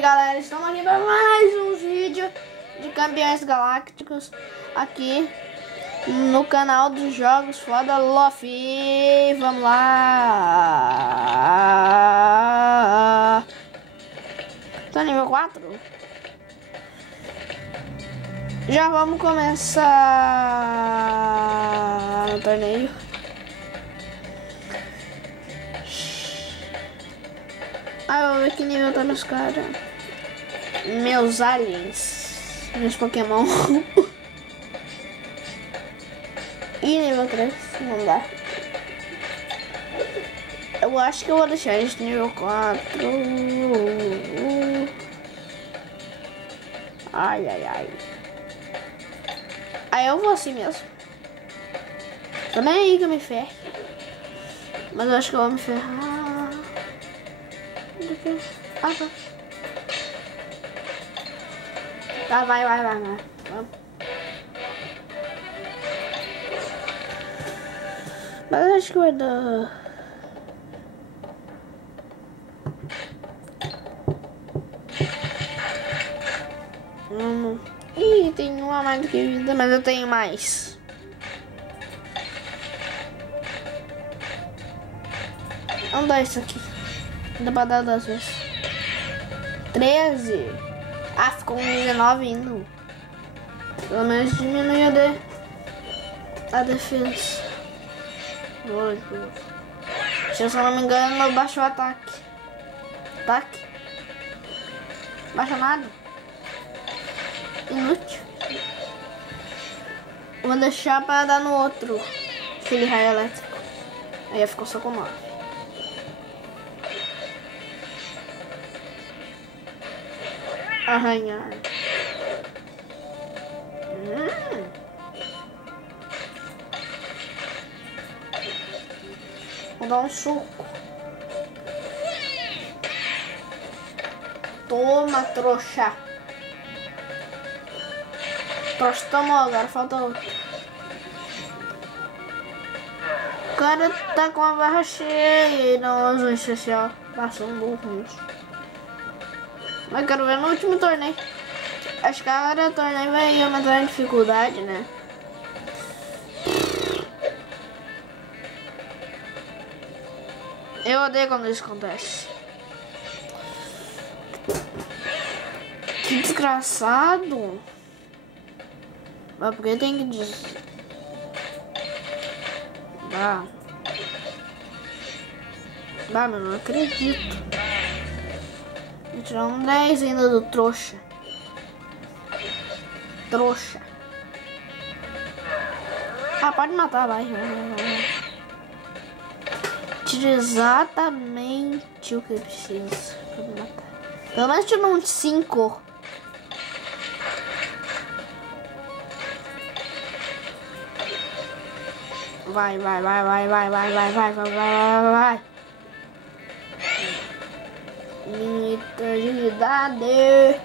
aí, galera, estamos aqui para mais um vídeo de Campeões Galácticos aqui no canal dos Jogos Foda Luffy. Vamos lá. Tô nível 4. Já vamos começar no torneio. Ah, vou ver que nível tá meus caras. Meus aliens. Meus Pokémon. E nível 3, não dá. Eu acho que eu vou deixar esse nível 4. Ai, ai, ai. Aí eu vou assim mesmo. Tô nem aí que eu me ferre. Mas eu acho que eu vou me ferrar. Ah, tá. Tá, vai. Vamos. Mas eu acho que vai dar. Vamos. Ih, tem uma mais do que vida, mas eu tenho mais. Vamos dar isso aqui. Dá pra dar 2 vezes. 13. Ah, ficou um 19 indo. Pelo menos diminui a defesa. Se eu só não me engano, não baixou o ataque. Baixa nada. Inútil. Vou deixar pra dar no outro. Aquele raio elétrico. Aí ficou só com 9. Arranhar. Vou dar um soco. Toma, trouxa. Trouxa tomou, agora falta outro. O cara tá com a barra cheia e não usa especial. Passou um burro isso. Mas quero ver no último torneio. Acho que cada torneio vai aumentar a dificuldade, né? Eu odeio quando isso acontece. Que desgraçado. Mas por que tem que dizer? Bah, mas não acredito. Vou tirar um 10 ainda do trouxa. Ah, pode matar, vai. Tira exatamente o que eu preciso pra me matar. Pelo menos tira um 5. Vai. Eternidade.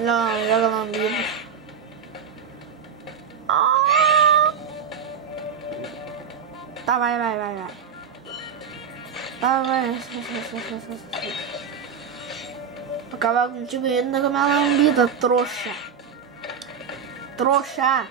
Não, joga no amigo. Tá, vai. Tá, vai. Vou acabar contigo ainda com a minha lambida, trouxa. Tá.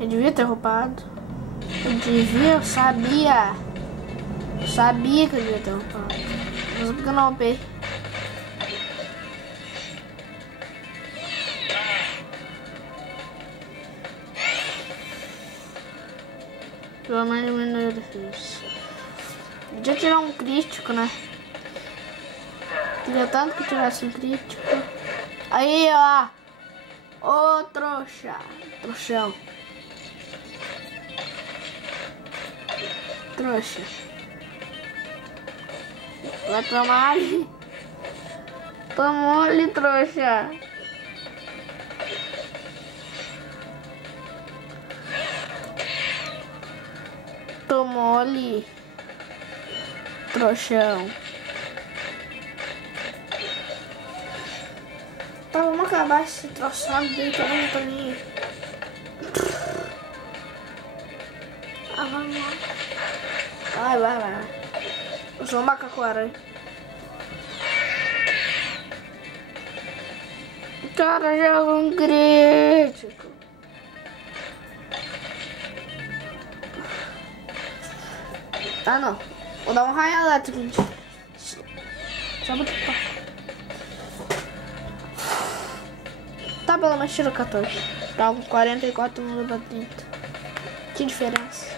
Eu devia ter roubado. Eu sabia. Sabia que eu devia ter roubado. Mas por que eu não roubei? Pelo menos diminuiu a defesa. Podia tirar um crítico, né? Queria tanto que tivesse um crítico. Aí, ó. Ô, trouxa. Trouxão. Trouxa. Vai tomar ali. Tomou ali, trouxa. Tomou ali. Trouxão. Tá, vamos acabar esse troçado dele também pra mim. Ah, vamos lá. Vai. Eu sou um macaco-aranha. O cara joga um crítico. Ah, não. Vou dar um raio elétrico, gente. Só botar. Tá, pelo menos tirou 14. Tá com 44 no da 30. Que diferença.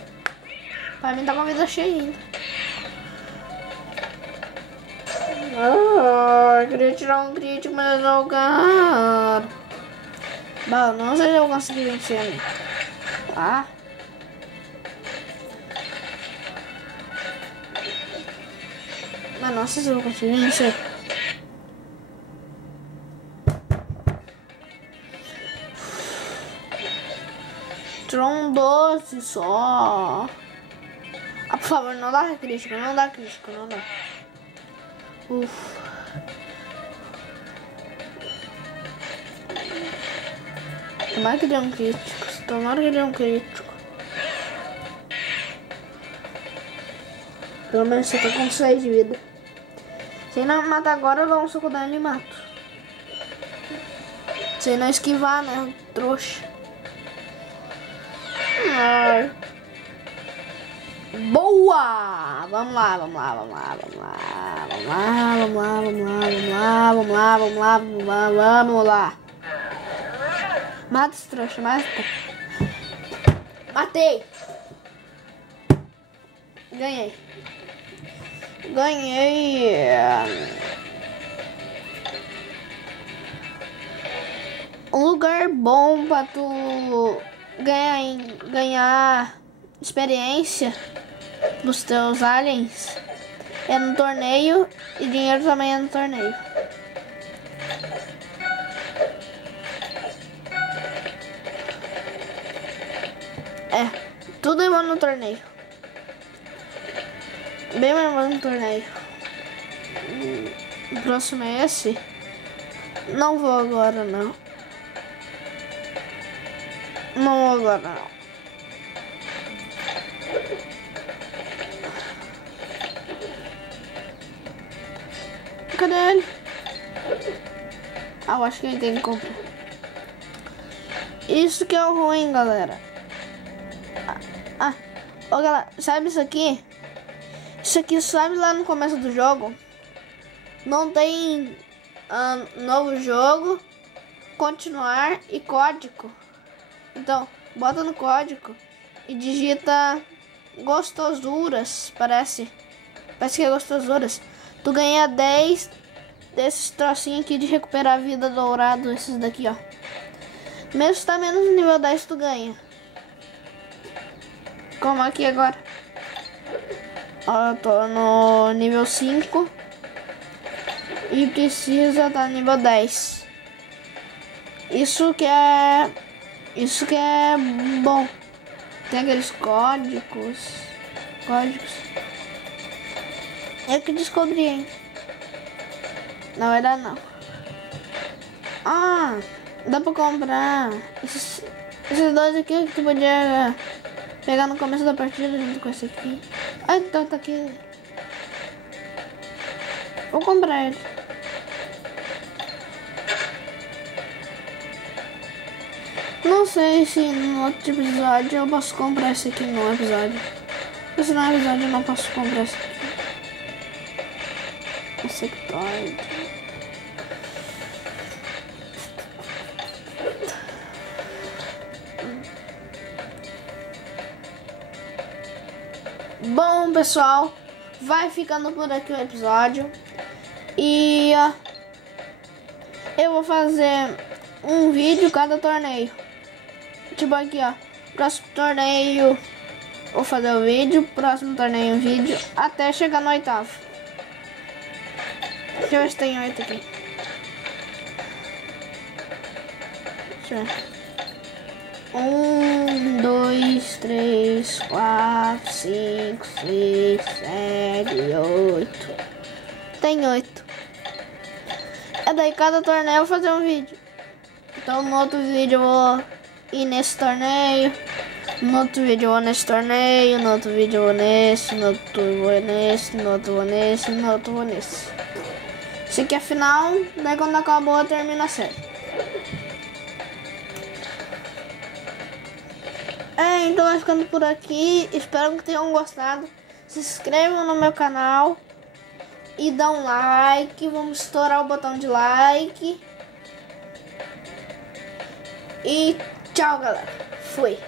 Pra mim tá com a vida cheia ainda. Queria tirar um crítico, mas não ganhar. Bom, não sei se eu vou conseguir vencer ali. Tá? Mas não sei se eu vou conseguir vencer. Tirou um 12 só. Ah, por favor, não dá crítico, não dá. Ufa. Tomara que dê um crítico. Pelo menos você tá com 6 de vida. Se não me matar agora, eu dou um soco dele e mato. Se não esquivar, né? Trouxa. Ai. Boa! Vamos lá. Mata esse trouxa, mata. Matei. Ganhei. Um lugar bom pra tu ganhar experiência dos teus aliens é no torneio e dinheiro também é no torneio. É, tudo é bom no torneio. Bem mais bom no torneio. O próximo é esse. Não vou agora não. Cadê ele? Ah, eu acho que ele tem que comprar. Isso que é o ruim, galera. Ó, galera, sabe isso aqui? Isso aqui, sabe lá no começo do jogo? Não tem novo jogo, continuar e código. Então, bota no código e digita gostosuras, parece que é gostosuras. Tu ganha 10 desses trocinhos aqui de recuperar a vida dourado, esses daqui, ó. Mesmo se tá menos no nível 10, tu ganha. Como aqui agora. Ó, eu tô no nível 5 e precisa tá no nível 10. Isso que é bom. Tem aqueles códigos. Eu que descobri, hein? Na verdade não. Ah, dá pra comprar esses dois aqui que tu podia pegar no começo da partida junto com esse aqui. Ah, então tá aqui. Vou comprar ele. Não sei se no outro episódio eu posso comprar esse aqui no episódio. Se no episódio eu não posso comprar esse aqui. Insectoide. Bom, pessoal, vai ficando por aqui o episódio. E eu vou fazer um vídeo cada torneio. Tipo aqui, ó. Próximo torneio vou fazer o vídeo. Próximo torneio um vídeo. Até chegar no 8º. Deixa eu ver se tem 8 aqui. Deixa eu ver. 1, 2, 3, 4, 5, 6, 7, 8. Tem 8. É daí cada torneio eu vou fazer um vídeo. Então no outro vídeo eu vou ir nesse torneio. No outro vídeo eu vou nesse torneio. No outro vídeo eu vou nesse. No outro eu vou nesse. No outro eu vou nesse. No outro eu vou nesse. Esse aqui é a final. Daí quando acabou termina a série. Então vai ficando por aqui. Espero que tenham gostado. Se inscrevam no meu canal. E dá um like. Vamos estourar o botão de like. E tchau, galera. Fui.